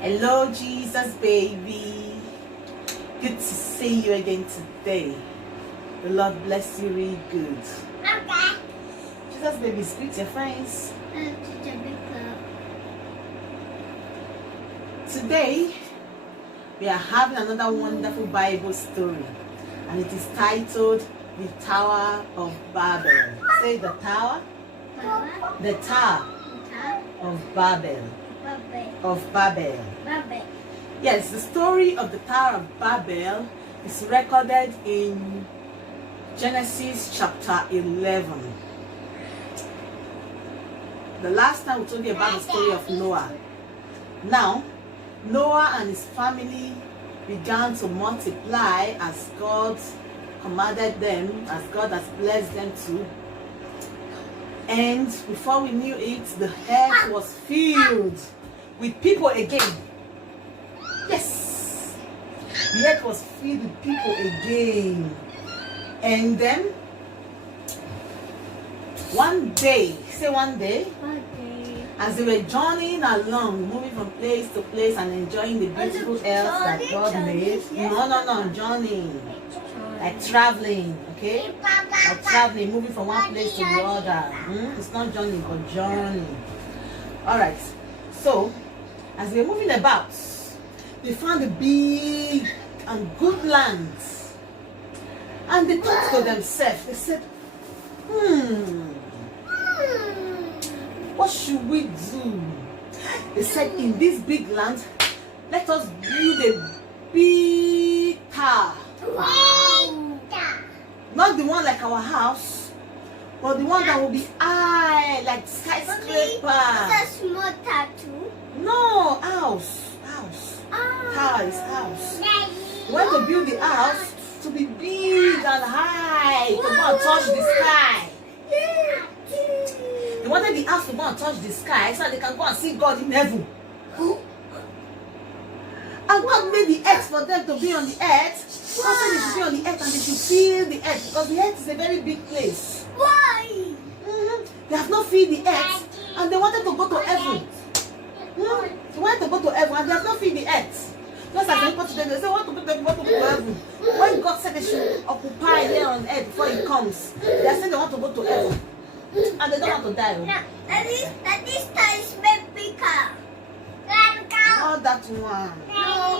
Hello, Jesus baby. Good to see you again today. The Lord bless you really good. Okay. Jesus baby, speak to your friends. Today, we are having another wonderful Bible story. And it is titled The Tower of Babel. Say the Tower. The Tower of Babel. Of Babel. Yes, the story of the Tower of Babel is recorded in Genesis chapter 11. The last time we told you about the story of Noah. Now, Noah and his family began to multiply as God commanded them, as God has blessed them to. And before we knew it, the earth was filled with people again. Yes, the earth was filled with people again. And then one day, say one day, as they were journeying along, moving from place to place and enjoying the beautiful earth that God made. No, journeying, like traveling, okay? Like traveling, moving from one place to the other. It's not journey, but journey. Alright, so as they were moving about, they found a big and good land. And they thought to themselves, they said, what should we do? They said, in this big land, let us build a big tower. Not the one like our house, but the one that will be high, like skyscraper. It's a small tattoo. No, house. Tower is house. We want to build the house to be big and high, to go and touch the sky. They wanted the house to go and touch the sky so they can go and see God in heaven. And God made the earth for them to be on the earth. God said they should be on the earth and they should feel the earth, because the earth is a very big place. Why? They have not feel the earth and they wanted to go to heaven. They wanted to go to heaven and they have not feel the earth. Just as they put to them, they say, want to go to heaven. When God said they should occupy here on earth before He comes, they are saying they want to go to heaven. And they don't want to die. That is baby car. Not that one.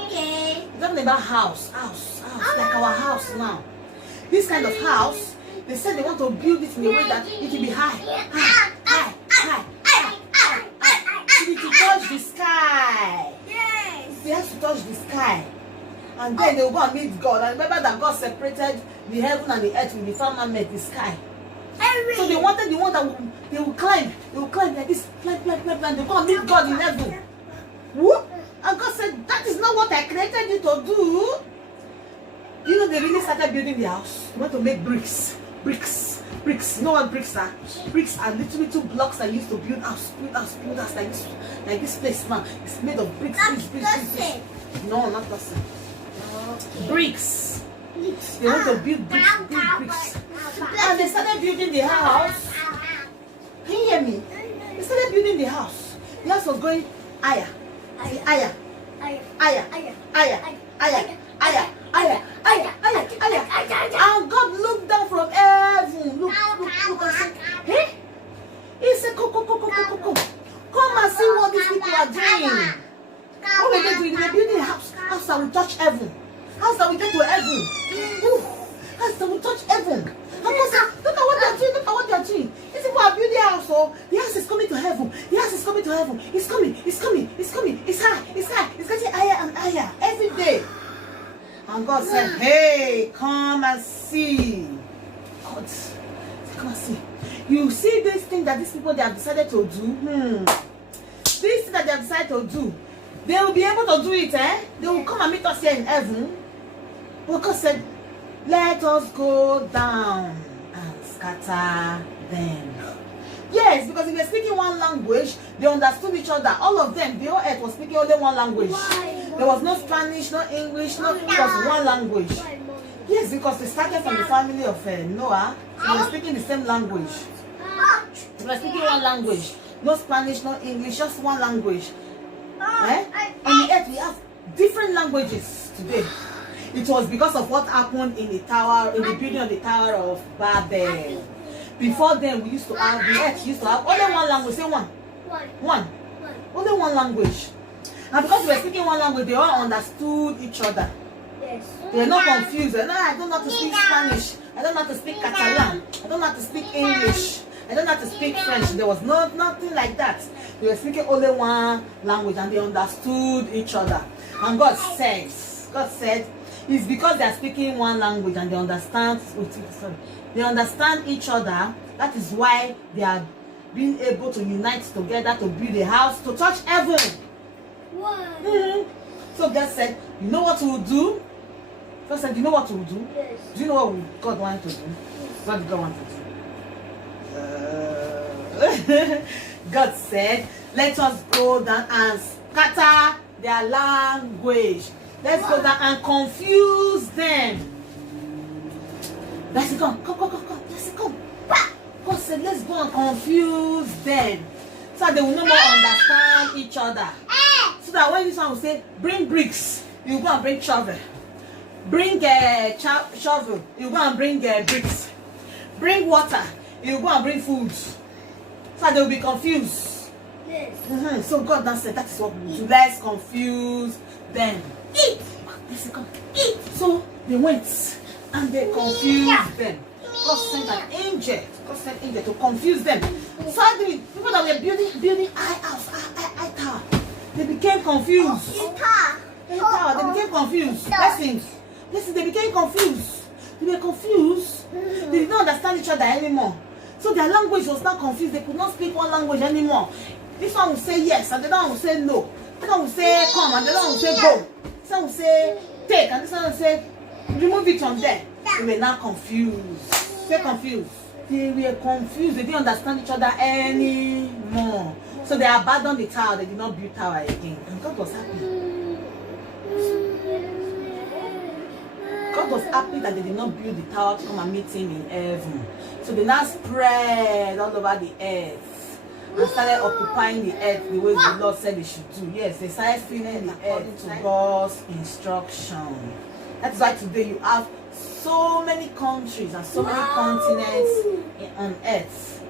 Okay. It's talking about house, like our house now. This kind of house, they said they want to build it in a way that it will be high. It will touch the sky. Yes. They have to touch the sky. And then they will go and meet God. And remember that God separated the heaven and the earth with the firmament, the sky. So they wanted the one that they will climb. They will climb like this. Climb. They go and meet God in heaven. Whoop. And God said, that is not what I created you to do. You know, they really started building the house. They want to make bricks. You know what bricks are? Bricks are little blocks that used to build house like this place now. It's made of bricks. No, not that. Okay. Bricks. They want to build bricks. And they started building the house. Can you hear me? They started building the house. The house was going higher. And God looked down from heaven. Look and said, hey? He said, come and see what these people are doing. What were they doing? They were building a house that will touch heaven. House that will get to heaven. House that will touch heaven. And God said, look at what they are doing. These people are building a house, so the house is coming to heaven. The house is coming to heaven. It's coming. It's high. It's getting higher and higher every day. And God said, hey, come and see. God said, come and see. You see this thing that these people, they have decided to do? This thing that they have decided to do, they will be able to do it, eh? They will come and meet us here in heaven. But God said, let us go down and scatter them. Yes, because if they're speaking one language, they understood each other. All of them, the whole earth was speaking only one language. There was no Spanish, no English, it was one language. Yes, because they started from the family of Noah, so they were speaking the same language. They were speaking one language. No Spanish, no English, just one language. And the different languages today. It was because of what happened in the building of the Tower of Babel. Before then, the earth used to have only one language. Say one. One. Only one language. And because we were speaking one language, they all understood each other. Yes. They were not confused. No, I don't know how to speak Spanish. I don't know how to speak Catalan. I don't know how to speak English. I don't know how to speak French. There was nothing like that. They were speaking only one language and they understood each other. And God said, it's because they are speaking one language and they understand each other. That is why they are being able to unite together to build a house to touch heaven. So God said, you know what we will do? God said, you know what we will do? Yes. Do you know what God wanted to do? What did God want to do? God said, let us go down and scatter their language. Let's go down and confuse them. Let's go. Come. Let's go. God said, let's go and confuse them. So that they will no more understand each other. So that when this one will say, bring bricks, you go and bring shovel. Bring shovel, you go and bring bricks. Bring water, you go and bring food. So that they will be confused. Yes. So God then said, that is what we will do. Let's confuse them. Eat. Let's come. Eat. So they went and they confused them. God sent an angel. God sent an angel to confuse them. Suddenly, people that were building high tower, they became confused. They became confused. Listen, they became confused. They were confused. They did not understand each other anymore. So their language was not confused. They could not speak one language anymore. This one will say yes, and the other one will say no. This one will say come, and the other one will say go. This one will say take, and this one will say remove it from there. They were now confused. Say confused. They were confused. They didn't understand each other anymore. So they abandoned the tower. They did not build tower again. And God was happy. God was happy that they did not build the tower to come and meet him in heaven. So they now spread all over the earth and started occupying the earth the way the Lord said they should do. Yes, they started filling the earth to God's instruction. That's why today you have so many countries and so many continents on earth.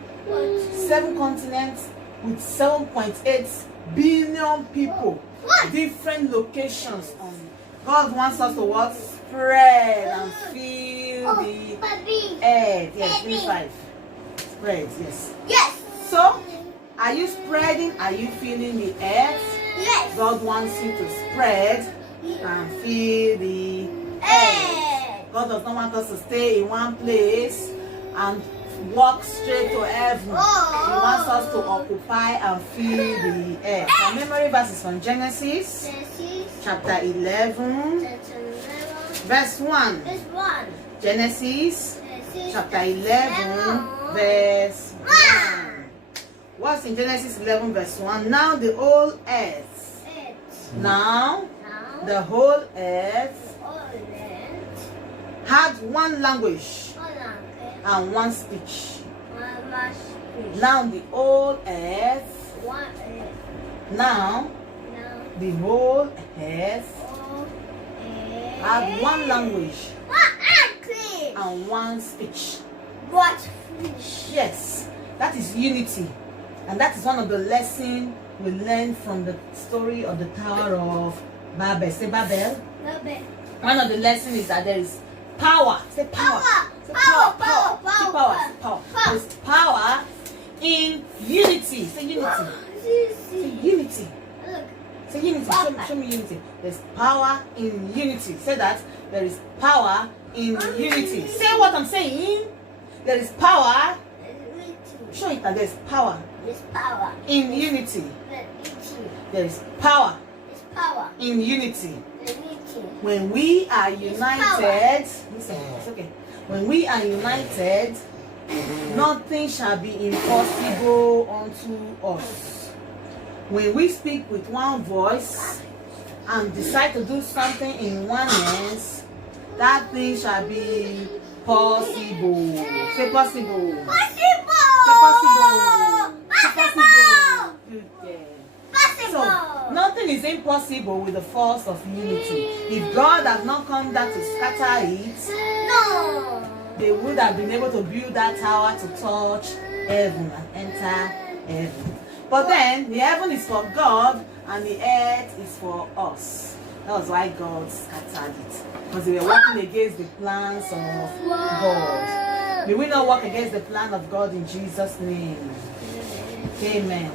7 continents with 7.8 billion people. Different locations on. God wants us to what? Spread and fill the earth. Yes, 25. Spread, yes. Yes. So, are you spreading? Are you filling the earth? Yes. God wants you to spread and fill the earth. God does not want us to stay in one place and walk straight to heaven. He wants us to occupy and fill the earth. Our memory verse is from Genesis chapter 11, verse 1. Genesis chapter 11, verse 1. What's in Genesis 11, verse 1? Now the whole earth. Now the whole earth had one language and one speech. Now the whole earth. Now the whole earth had one language and one speech. What fish? Yes, that is unity, and that is one of the lessons we learn from the story of the Tower of Babel. Say Babel. One of the lessons is that there is power. Say power. Say power. Say power. There's power in unity. Say unity. Say unity. Say unity. Show me unity. There's power in unity. Say that. There is power in unity. Say what I'm saying. There is power. Show it that there's power. There's power In unity. There is power. There's power In unity. unity. When we are united, listen, it's okay. When we are united, nothing shall be impossible unto us. When we speak with one voice and decide to do something in oneness, that thing shall be possible. Say possible. Possible. Say possible. Say possible. Good girl. So nothing is impossible with the force of unity. If God had not come down to scatter it, No. they would have been able to build that tower to touch heaven and enter heaven. But then the heaven is for God and the earth is for us. That was why God scattered it. Because they were working against the plans of God. May we not work against the plan of God in Jesus' name. Amen.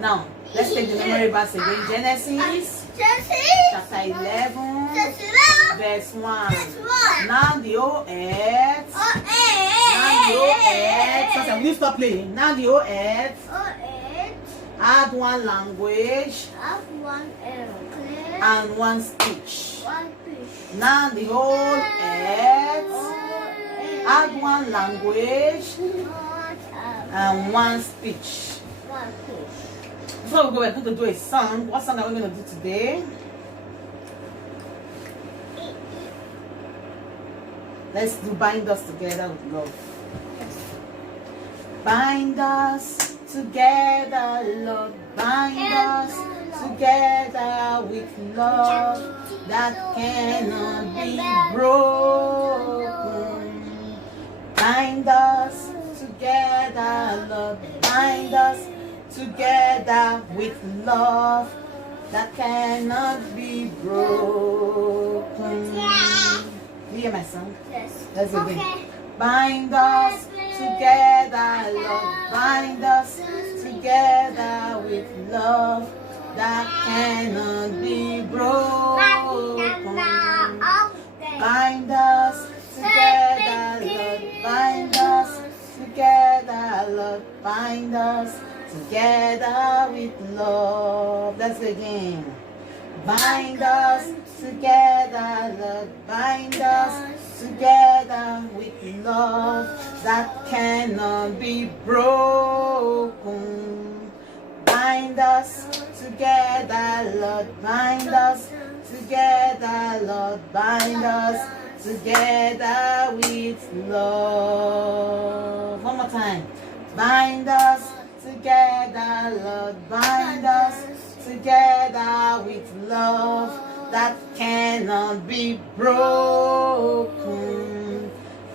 Now, let's take the memory verse again. Genesis chapter 11, verse 1. Now the whole earth. So will you stop playing? Now the whole earth had one language and one speech. Now the whole earth had one language and one speech. Before we go, we're going to do a song. What song are we going to do today? Let's do Bind Us Together with Love. Bind us together, Lord. Bind us together with love that cannot be broken. Bind us together, Lord. Bind us together with love that cannot be broken. Do you hear my song? Yes. Let's do it. Bind us together, Lord. Bind us together with love that cannot be broken. Bind us together, Lord. Bind us together, Lord. Bind us together with love. Let's begin. Bind us together, Lord. Bind us together with love that cannot be broken. Bind us together, Lord. Bind us together, Lord. Bind us together with love. One more time. Bind us together, Lord. Bind us together with love that cannot be broken.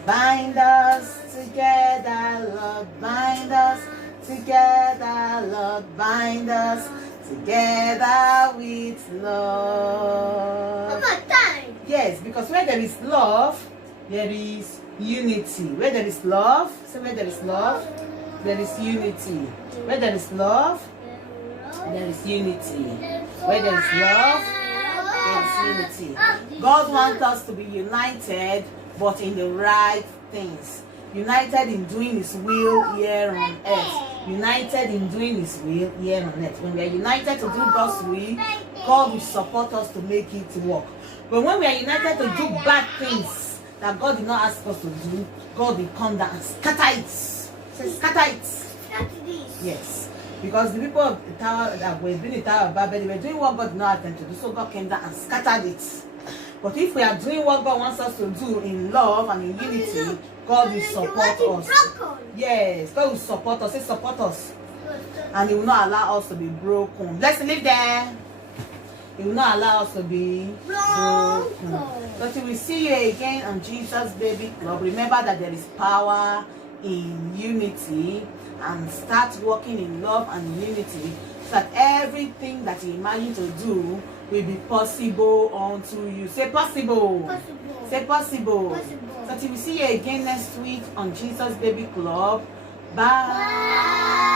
Bind us together, Lord. Bind us together, Lord. Bind us together with love. One more time. Yes, because where there is love, there is unity. Where there is love, so where there is love, there is unity. Where there is love, there is unity. Where there is love, there is unity. God wants us to be united, but in the right things. United in doing His will here on earth. United in doing His will here on earth. When we are united to do God's will, God will support us to make it work. But when we are united to do bad things that God did not ask us to do, God will come down and scatter it. Say, scatter it. Yes. Because the people of the tower that were doing the Tower of Babel, they were doing what God did not ask them to do, so God came down and scattered it. But if we are doing what God wants us to do in love and in unity, God will support us. Yes, God will support us. He support us. And He will not allow us to be broken. Let's live there. He will not allow us to be broken. But we will see you again on Jesus Baby Club. Remember that there is power in unity, and start working in love and unity, so that everything that you imagine to do will be possible unto you. Say possible. Possible. Say possible. Possible. So till we see you again next week on Jesus Baby Club. Bye.